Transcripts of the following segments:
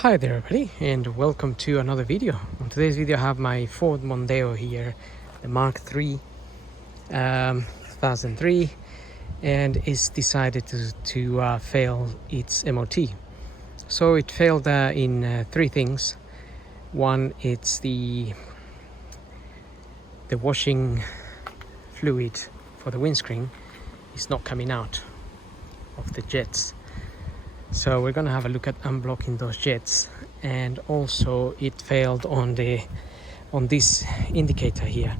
Hi there everybody, and welcome to another video. On today's video I have my Ford Mondeo here, the Mark 3 2003, and it's decided to fail its MOT. So it failed in three things. One, it's the washing fluid for the windscreen is not coming out of the jets. So we're gonna have a look at unblocking those jets, and also it failed on this indicator here.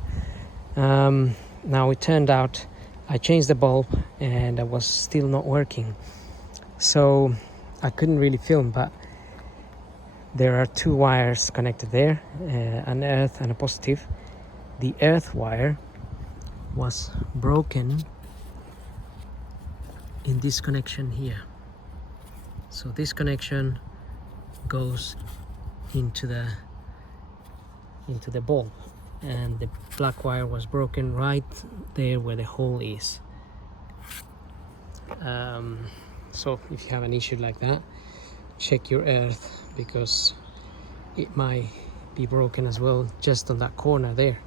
Now it turned out I changed the bulb and it was still not working, so I couldn't really film, but there are two wires connected there, an earth and a positive. The earth wire was broken in this connection here. So this connection goes into the bulb, and the black wire was broken right there where the hole is. So if you have an issue like that, check your earth, because it might be broken as well just on that corner there.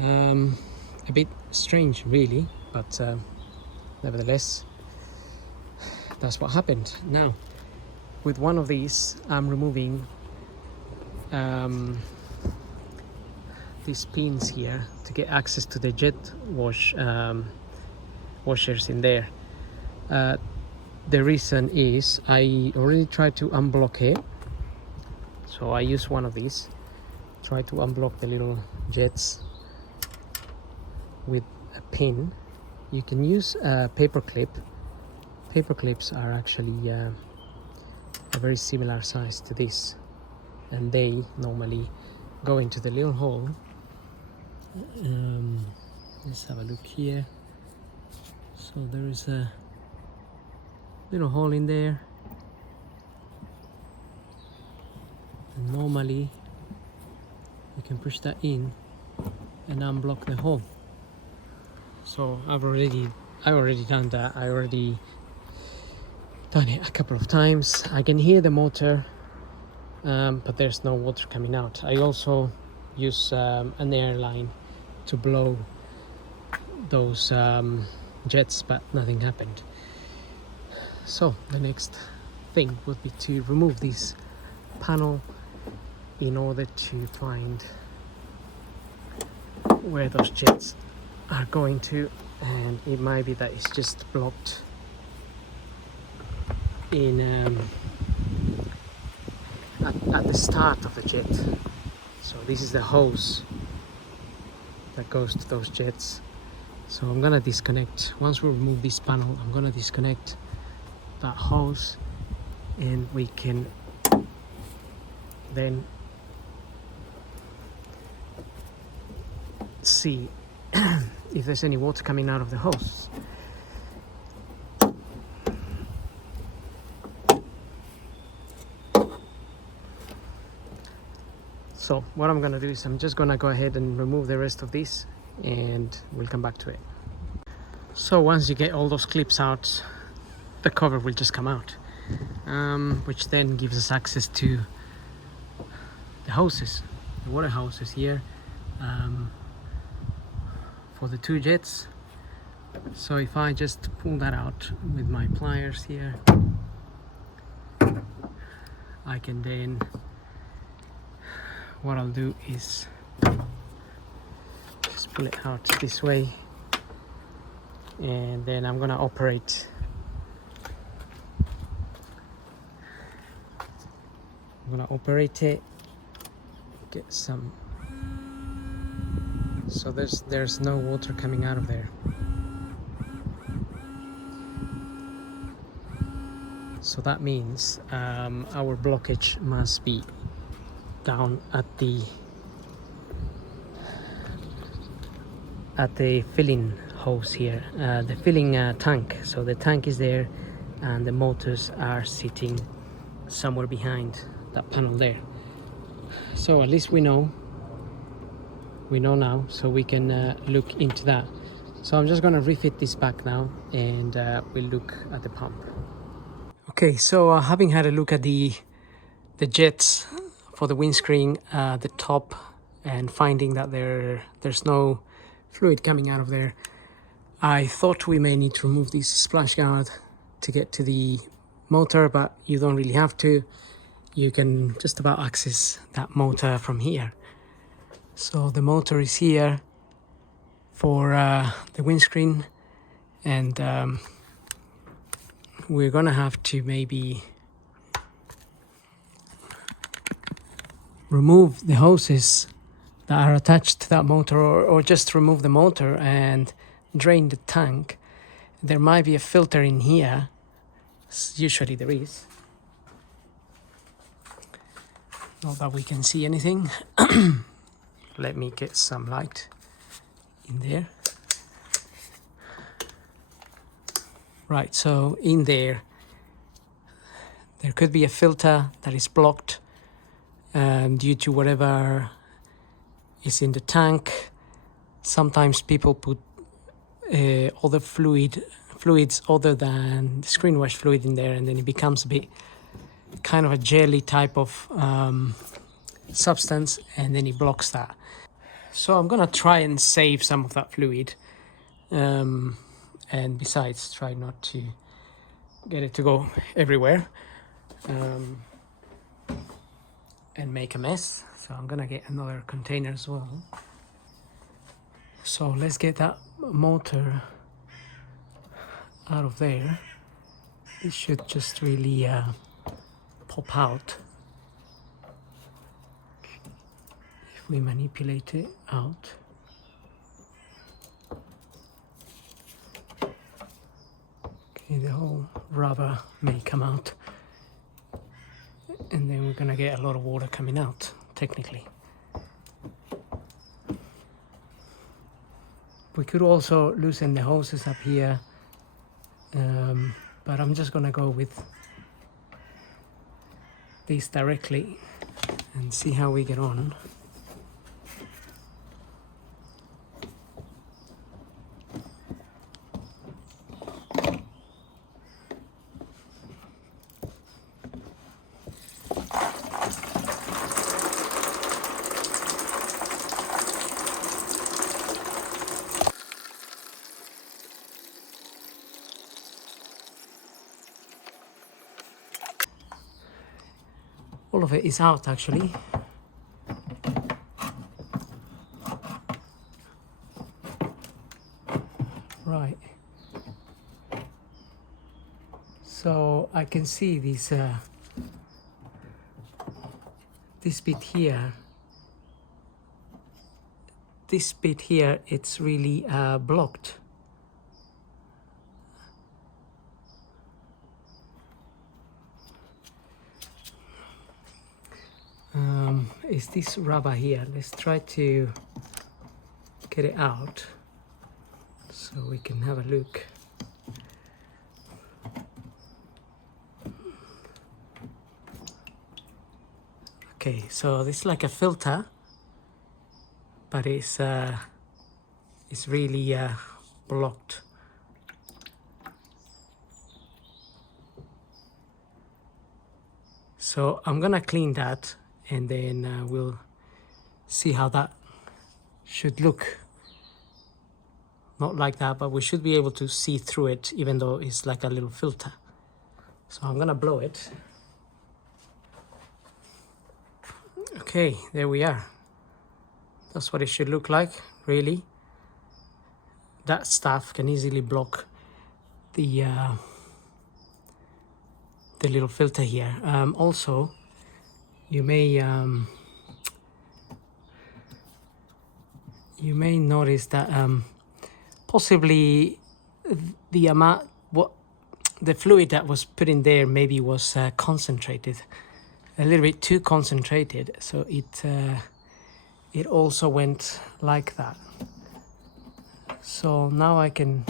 A bit strange really, but nevertheless that's what happened. Now with one of these I'm removing these pins here to get access to the jet washers in there. The reason is I already tried to unblock it, so I use one of these, try to unblock the little jets with a pin. You can use a paper clip. Paper clips are actually a very similar size to this, and they normally go into the little hole. Let's have a look here. So there is a little hole in there, and normally you can push that in and unblock the hole. So I've already done that. I already done it a couple of times. I can hear the motor, but there's no water coming out. I also use an air line to blow those jets, but nothing happened. So the next thing would be to remove this panel in order to find where those jets are going to, and it might be that it's just blocked in at the start of the jet. So this is the hose that goes to those jets. So I'm gonna disconnect. Once we remove this panel, I'm gonna disconnect that hose, and we can then see if there's any water coming out of the hose. So what I'm gonna do is I'm just gonna go ahead and remove the rest of this, and we'll come back to it. So once you get all those clips out, the cover will just come out, which then gives us access to the hoses, the water hoses here, for the two jets. So if I just pull that out with my pliers here, I can then, what I'll do is just pull it out this way, and then I'm gonna operate. I'm gonna operate it, get some, so there's no water coming out of there. So that means our blockage must be down at the filling hose here, the filling tank. So the tank is there, and the motors are sitting somewhere behind that panel there. So at least we know now, so we can look into that. So I'm just going to refit this back now, and we'll look at the pump. Okay, so having had a look at the the jets for the windscreen at the top and finding that there's no fluid coming out of there, I thought we may need to remove this splash guard to get to the motor, but you don't really have to. You can just about access that motor from here. So the motor is here for the windscreen, and we're gonna have to maybe remove the hoses that are attached to that motor, or just remove the motor and drain the tank. There might be a filter in here, usually there is. Not that we can see anything. Let me get some light in there. Right, so in there could be a filter that is blocked due to whatever is in the tank. Sometimes people put other fluids other than the screen wash fluid in there, and then it becomes a bit kind of a jelly type of substance, and then it blocks that. So I'm gonna try and save some of that fluid, and besides try not to get it to go everywhere and make a mess. So I'm gonna get another container as well. So let's get that motor out of there. It should just really pop out if we manipulate it out. Okay, the whole rubber may come out, and then we're gonna get a lot of water coming out, technically. We could also loosen the hoses up here, but I'm just gonna go with this directly and see how we get on. All of it is out actually. Right. So I can see this bit here. This bit here, it's really blocked. Is this rubber here? Let's try to get it out so we can have a look. Okay, so this is like a filter, but it's really blocked. So I'm gonna clean that, and then we'll see how that should look. Not like that, but we should be able to see through it, even though it's like a little filter. So I'm gonna blow it. Okay, there we are. That's what it should look like, really. That stuff can easily block the little filter here. Also, you may notice that possibly the fluid that was put in there maybe was concentrated, a little bit too concentrated, so it also went like that. So now I can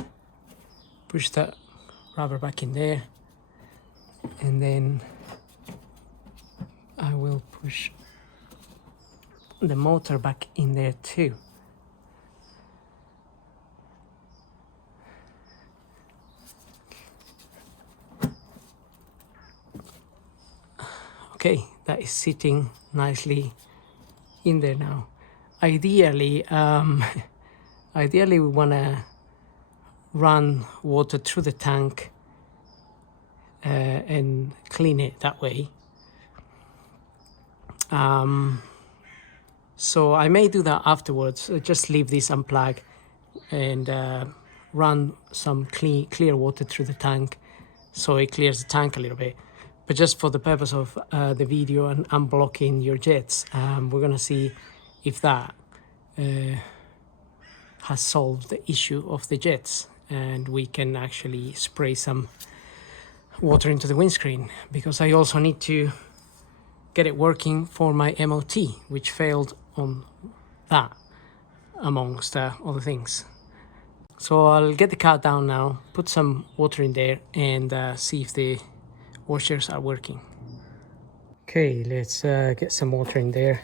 push that rubber back in there, and then I will push the motor back in there too. Okay, that is sitting nicely in there now. Ideally, ideally we want to run water through the tank and clean it that way. So I may do that afterwards. Just leave this unplugged and run some clear water through the tank so it clears the tank a little bit. But just for the purpose of the video and unblocking your jets, we're gonna see if that has solved the issue of the jets, and we can actually spray some water into the windscreen, because I also need to get it working for my MOT, which failed on that, amongst other things. So I'll get the car down now, put some water in there, and see if the washers are working. Okay, let's get some water in there.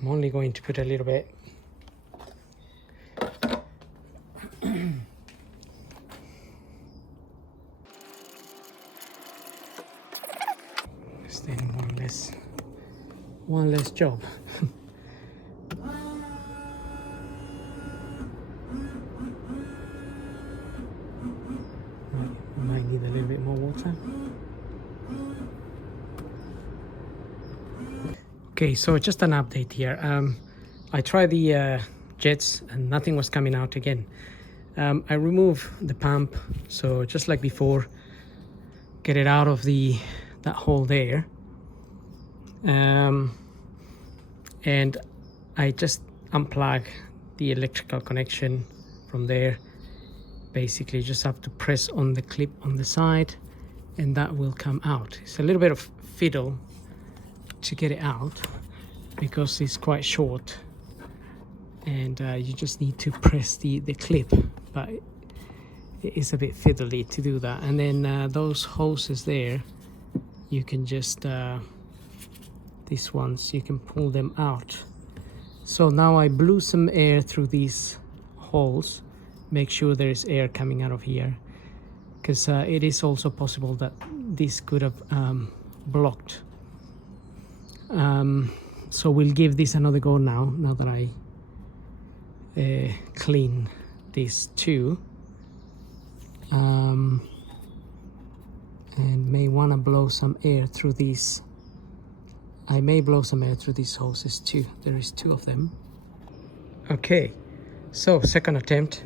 I'm only going to put a little bit. Just then one less job. Might need a little bit more water. Okay, so just an update here. I tried the jets and nothing was coming out again. I removed the pump, so just like before, get it out of that hole there. And I just unplug the electrical connection from there. Basically just have to press on the clip on the side and that will come out. It's a little bit of fiddle to get it out because it's quite short, and you just need to press the clip, but it is a bit fiddly to do that. And then those hoses there, you can just these ones, you can pull them out. So now I blew some air through these holes. Make sure there is air coming out of here, because it is also possible that this could have blocked. So we'll give this another go now that I clean this too. And may want to blow some air through these. I may blow some air through these hoses too. There is 2 of them. Okay, so second attempt.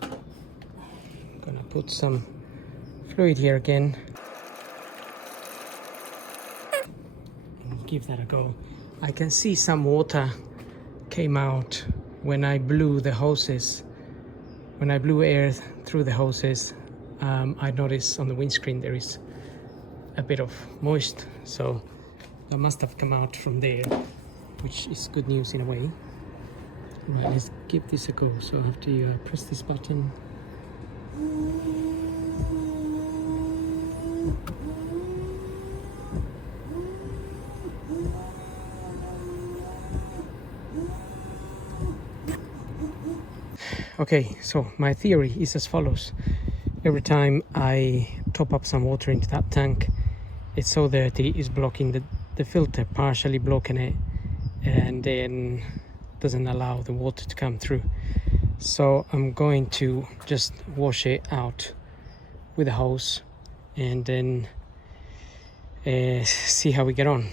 Gonna put some fluid here again. Give that a go. I can see some water came out when I blew the hoses. When I blew air through the hoses, I noticed on the windscreen there is a bit of moist, so that must have come out from there, which is good news in a way. Right, let's give this a go. So I have to press this button. Okay, so my theory is as follows. Every time I top up some water into that tank, it's so dirty, it's blocking the filter, partially blocking it, and then doesn't allow the water to come through. So I'm going to just wash it out with a hose and then see how we get on.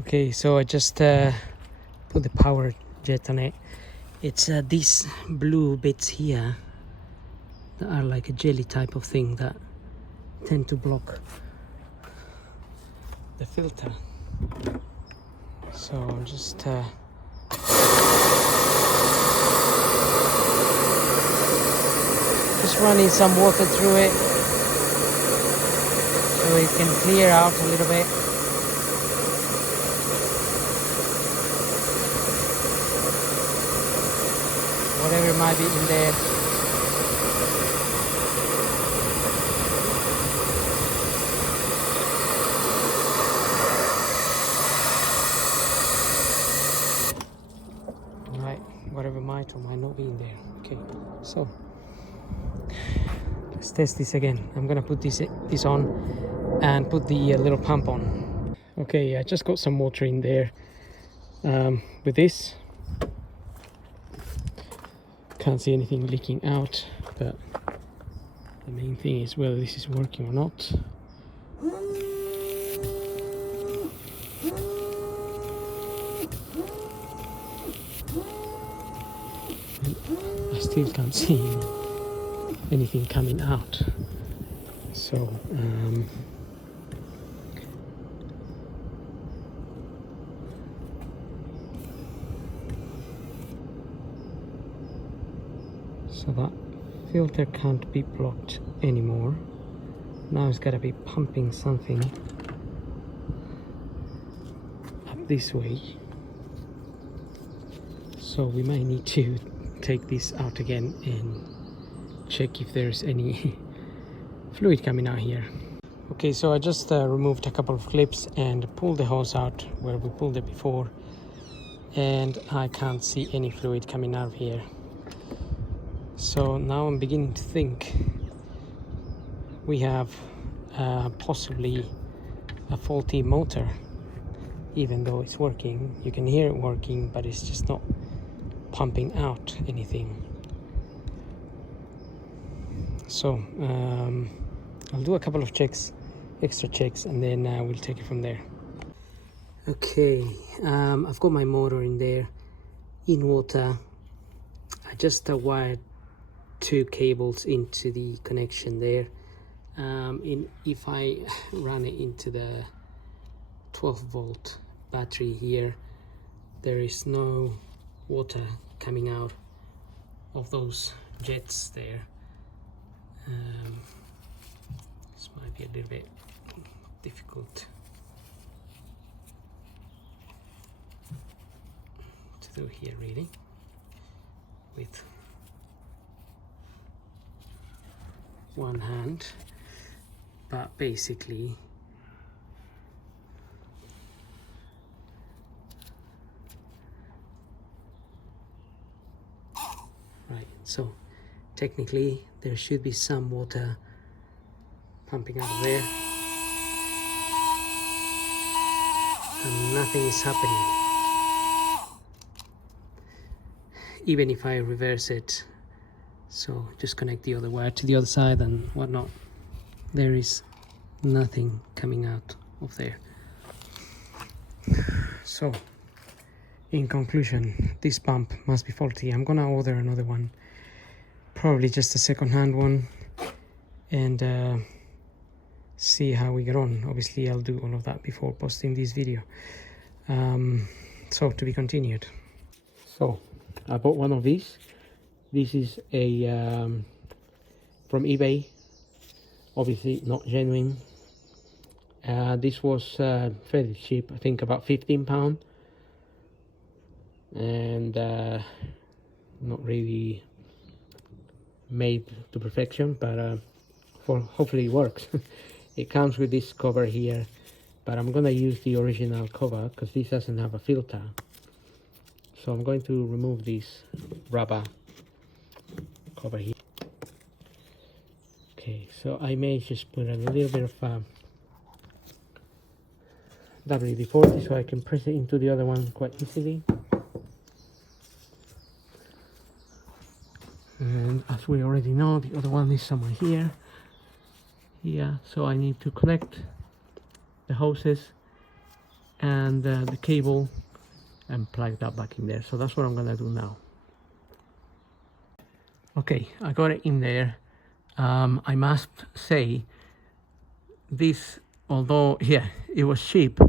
Okay, so I just put the power jet on it. It's these blue bits here that are like a jelly type of thing that tend to block the filter. So I'm just running some water through it so it can clear out a little bit. Whatever might be in there. Right, whatever might or might not be in there. Okay, so Let's test this again. I'm gonna put this on and put the little pump on. Okay, I just got some water in there with this. Can't see anything leaking out, but the main thing is whether this is working or not. I still can't see anything coming out. So so that filter can't be blocked anymore. Now it's got to be pumping something up this way. So we might need to take this out again and check if there's any fluid coming out here. Okay, so I just removed a couple of clips and pulled the hose out where we pulled it before, and I can't see any fluid coming out of here. So now I'm beginning to think we have possibly a faulty motor, even though it's working. You can hear it working, but it's just not pumping out anything. So I'll do a couple of extra checks, and then we'll take it from there. Okay, I've got my motor in there in water. I just wired 2 cables into the connection there. If I run it into the 12-volt battery here, there is no water coming out of those jets there. This might be a little bit difficult to do here really with one hand, but basically right, so technically there should be some water pumping out of there, and nothing is happening even if I reverse it. So just connect the other wire to the other side and whatnot. There is nothing coming out of there. So in conclusion, this pump must be faulty. I'm gonna order another one, probably just a second-hand one, and see how we get on. Obviously I'll do all of that before posting this video. So to be continued. So I bought one of these. This is a from eBay, obviously not genuine. This was fairly cheap, I think about £15, and not really made to perfection, but hopefully it works. It comes with this cover here, but I'm gonna use the original cover because this doesn't have a filter. So I'm going to remove this rubber cover here. Okay, so I may just put a little bit of WD-40 so I can press it into the other one quite easily. And as we already know, the other one is somewhere here. Yeah, so I need to connect the hoses and the cable and plug that back in there. So that's what I'm gonna do now. Okay, I got it in there. I must say this, although yeah, it was cheap,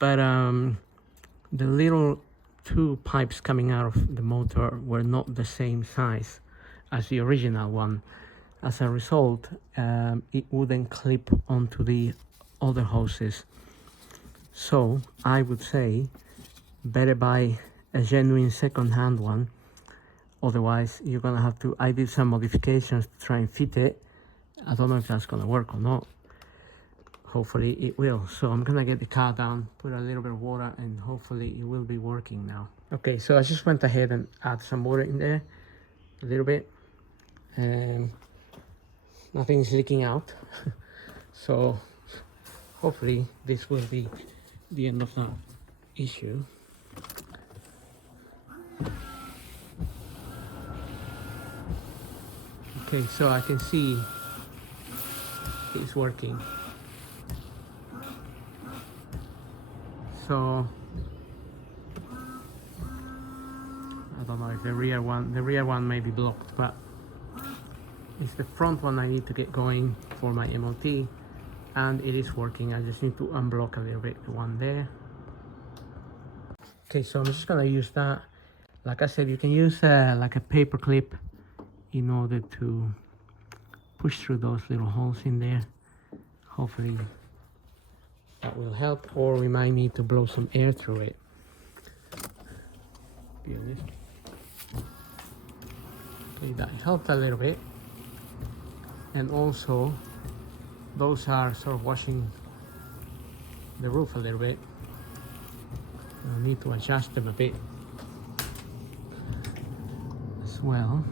but the little 2 pipes coming out of the motor were not the same size as the original one. As a result, it wouldn't clip onto the other hoses. So I would say better buy a genuine second-hand one. Otherwise you're gonna have to, I did some modifications to try and fit it. I don't know if that's gonna work or not. Hopefully it will. So I'm gonna get the car down, put a little bit of water, and hopefully it will be working now. Okay, so I just went ahead and add some water in there, a little bit, and nothing is leaking out. So hopefully this will be the end of that issue. Okay, so I can see it's working. So I don't know if the rear one may be blocked, but it's the front one I need to get going for my MOT, and it is working. I just need to unblock a little bit, the one there. Okay, so I'm just gonna use that. Like I said, you can use like a paper clip in order to push through those little holes in there. Hopefully that will help, or we might need to blow some air through it. Be honest. Okay, that helped a little bit. And also those are sort of washing the roof a little bit. I'll need to adjust them a bit as well.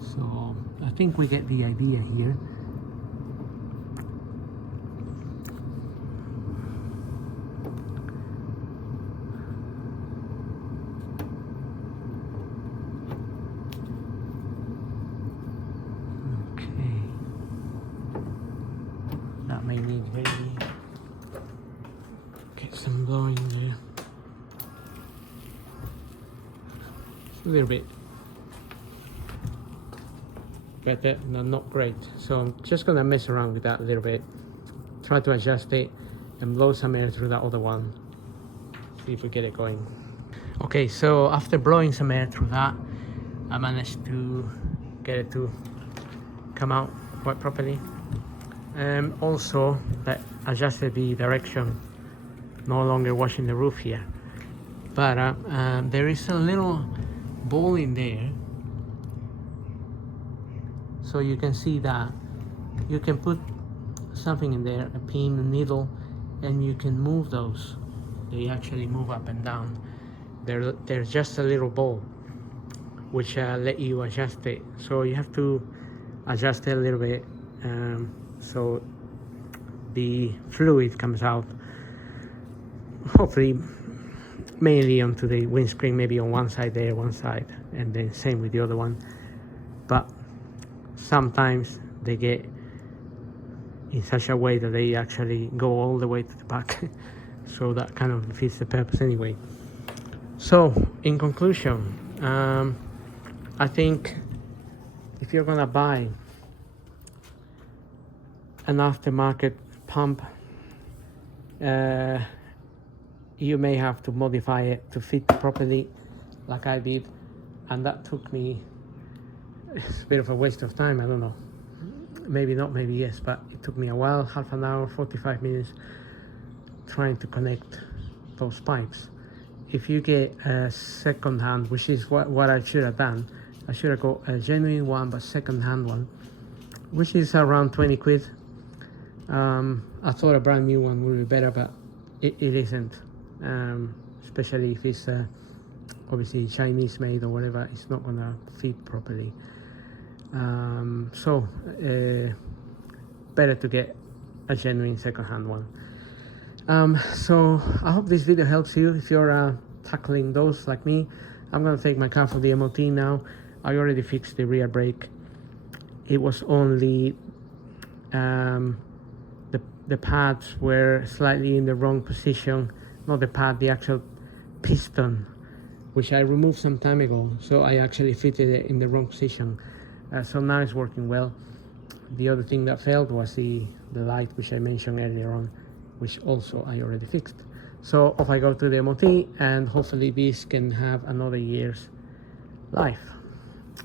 So I think we get the idea here. Okay. That may need maybe get some blowing there. A little bit better, no, not great. So I'm just gonna mess around with that a little bit, try to adjust it and blow some air through that other one, see if we get it going. Okay, so after blowing some air through that, I managed to get it to come out quite properly. Also that adjusted the direction, no longer washing the roof here, but there is a little ball in there. So you can see that you can put something in there, a pin, a needle, and you can move those. They actually move up and down. They're just a little ball which let you adjust it. So you have to adjust it a little bit so the fluid comes out. Hopefully mainly onto the windscreen, maybe on one side there, one side, and then same with the other one. But sometimes they get in such a way that they actually go all the way to the back. So that kind of defeats the purpose anyway. So in conclusion, I think if you're gonna buy an aftermarket pump, you may have to modify it to fit properly like I did, and that took me, it's a bit of a waste of time, I don't know, maybe not, maybe yes, but it took me a while, half an hour, 45 minutes trying to connect those pipes. If you get a second hand, which is what I should have done, I should have got a genuine one but second hand one, which is around 20 quid. I thought a brand new one would be better, but it isn't, especially if it's obviously Chinese made or whatever. It's not gonna fit properly. So better to get a genuine second-hand one. So I hope this video helps you if you're tackling those like me. I'm gonna take my car for the MOT now. I already fixed the rear brake. It was only the pads were slightly in the wrong position. Not the pad, the actual piston, which I removed some time ago. So I actually fitted it in the wrong position. So now it's working well. The other thing that failed was the light, which I mentioned earlier on, which also I already fixed. So off I go to the MOT, and hopefully this can have another year's life.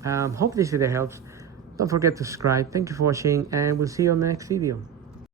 Hope this video helps. Don't forget to subscribe. Thank you for watching, and we'll see you on the next video.